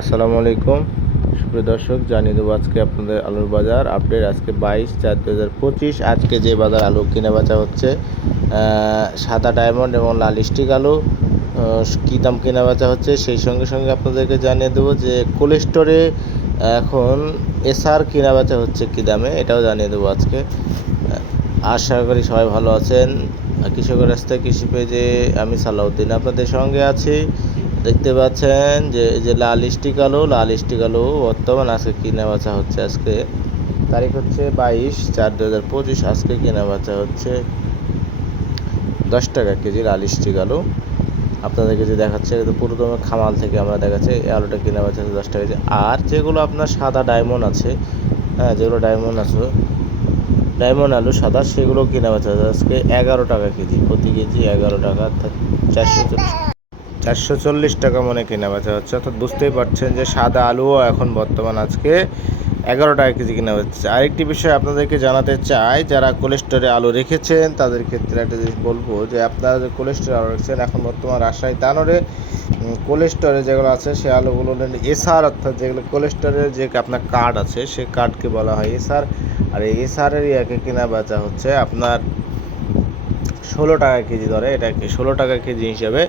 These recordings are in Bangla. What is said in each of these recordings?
আসসালামু আলাইকুম। সুপ্রিয় দর্শক, জানিয়ে দেবো আজকে আপনাদের আলুর বাজার আপডেট। আজকে বাইশ চার দু হাজার পঁচিশ। আজকে যে বাজার আলু কিনে বেচা হচ্ছে সাদা ডায়মন্ড এবং লাল স্টিক আলু কী দাম কেনা বেচা হচ্ছে সেই সঙ্গে সঙ্গে আপনাদেরকে জানিয়ে দেবো যে কোল্ড স্টোরে এখন এসআর কেনা বেচা হচ্ছে কী দামে, এটাও জানিয়ে দেবো আজকে। আশা করি সবাই ভালো আছেন। কৃষকের রাস্তায় কৃষি পেজে আমি সালাউদ্দিন আপনাদের সঙ্গে আছি। দেখতে পাচ্ছেন যে, এই যে লাল স্টিক আলু, লাল স্টিক আলু বর্তমান আজকে কিনা বেচা হচ্ছে আজকে। তারিখ হচ্ছে বাইশ চার দু হাজার পঁচিশ, আজকে কেনা বেচা হচ্ছে দশ টাকা কেজি লাল স্টিক আলু। আপনাদেরকে যে দেখাচ্ছে, এটা তো পুরোদম খামাল থেকে আমরা দেখাচ্ছি, এই আলুটা কেনা বেচা হচ্ছে দশ টাকা কেজি। আর যেগুলো আপনার সাদা ডায়মন্ড আছে হ্যাঁ যেগুলো ডায়মন্ড আছে, ডায়মন্ড আলু সাদা, সেগুলো কেনা বেচা হচ্ছে আজকে এগারো টাকা কেজি, প্রতি কেজি এগারো টাকা চারশো চল্লিশ চারশো চল্লিশ টাকা মনে কেনা বেচা হচ্ছে। অর্থাৎ বুঝতেই পারছেন যে সাদা আলুও এখন বর্তমান আজকে এগারো টাকা কেজি কেনা হচ্ছে। আরেকটি বিষয় আপনাদেরকে জানাতে চাই, যারা কোলেস্টোরে আলু রেখেছেন, তাদের ক্ষেত্রে একটা জিনিস বলব যে আপনারা যে কোলেস্টোরে আলু রেখেছেন, এখন বর্তমান রাজশাহী তানোরে কোলেস্টোরে যেগুলো আছে, সে আলুগুলো এসআর অর্থাৎ যেগুলো কোলেস্টোরের যে আপনার কার্ড আছে, সে কার্ডকে বলা হয় এসআর আর এই এসআরেরই একে কেনা বেচা হচ্ছে। আপনার ষোলো টাকা কেজি ধরে, এটাকে ষোলো টাকা কেজি হিসাবে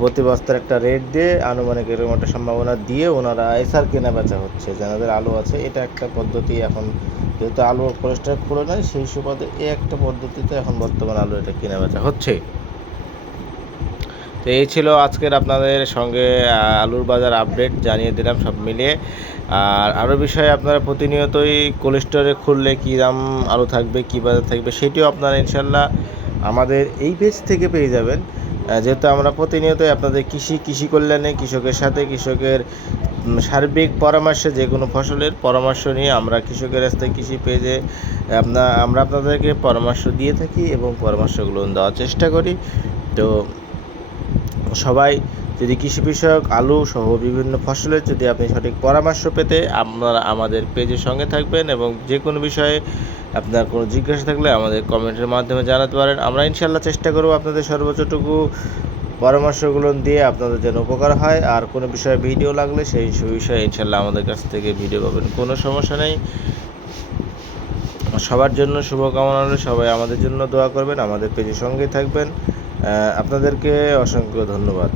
প্রতি বস্তার একটা রেট দিয়ে আনুমানিক এরকম একটা সম্ভাবনা দিয়ে ওনারা এসআর কেনা বেচা হচ্ছে। যাদের আলু আছে, এটা একটা পদ্ধতি এখন যেহেতু আলু কোলেস্ট্রল খুলে নেয়, সেই সুবাদে এই একটা পদ্ধতিতে এখন বর্তমান আলু এটা কেনা বেচা হচ্ছে। তো এই ছিল আজকের আপনাদের সঙ্গে আলুর বাজার আপডেট জানিয়ে দিলাম সব মিলিয়ে। আর আরও বিষয়ে আপনারা প্রতিনিয়তই কোলেস্টোরে খুললে কী দাম আলু থাকবে, কী বাজার থাকবে, সেটিও আপনারা ইনশাল্লাহ আমাদের এই পেজ থেকে পেয়ে যাবেন। যেহেতু আমরা প্রতিনিয়ত আপনাদের কৃষি কৃষি কল্যাণে, কৃষকের সাথে, কৃষকের সার্বিক পরামর্শে যে কোনো ফসলের পরামর্শ নিয়ে আমরা কৃষকের রাস্তায় কৃষি পেজে আপনার আমরা আপনাদেরকে পরামর্শ দিয়ে থাকি এবং পরামর্শগুলো দেওয়ার চেষ্টা করি। তো সবাই যদি কৃষি বিষয়ক আলু সহ বিভিন্ন ফসলের যদি আপনি সঠিক পরামর্শ পেতে আপনারা আমাদের পেজের সঙ্গে থাকবেন এবং যে কোনো বিষয়ে আপনার কোনো জিজ্ঞাসা থাকলে আমাদের কমেন্টের মাধ্যমে জানাতে পারেন। আমরা ইনশাল্লাহ চেষ্টা করব আপনাদের সর্বোচ্চটুকু পরামর্শগুলো দিয়ে আপনাদের যেন উপকার হয়। আর কোনো বিষয়ে ভিডিও লাগলে সেই বিষয়ে ইনশাল্লাহ আমাদের কাছ থেকে ভিডিও পাবেন। কোনো সমস্যা নেই। সবার জন্য শুভকামনা রইল। সবাই আমাদের জন্য দোয়া করবেন। আমাদের পেজের সঙ্গেই থাকবেন। আপনাদেরকে অসংখ্য ধন্যবাদ।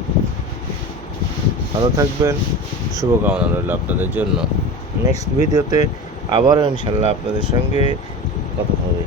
ভালো থাকবেন, শুভকামনা রইল আপনাদের জন্য। নেক্সট ভিডিওতে আবারও ইনশাল্লাহ আপনাদের সঙ্গে কথা হবে।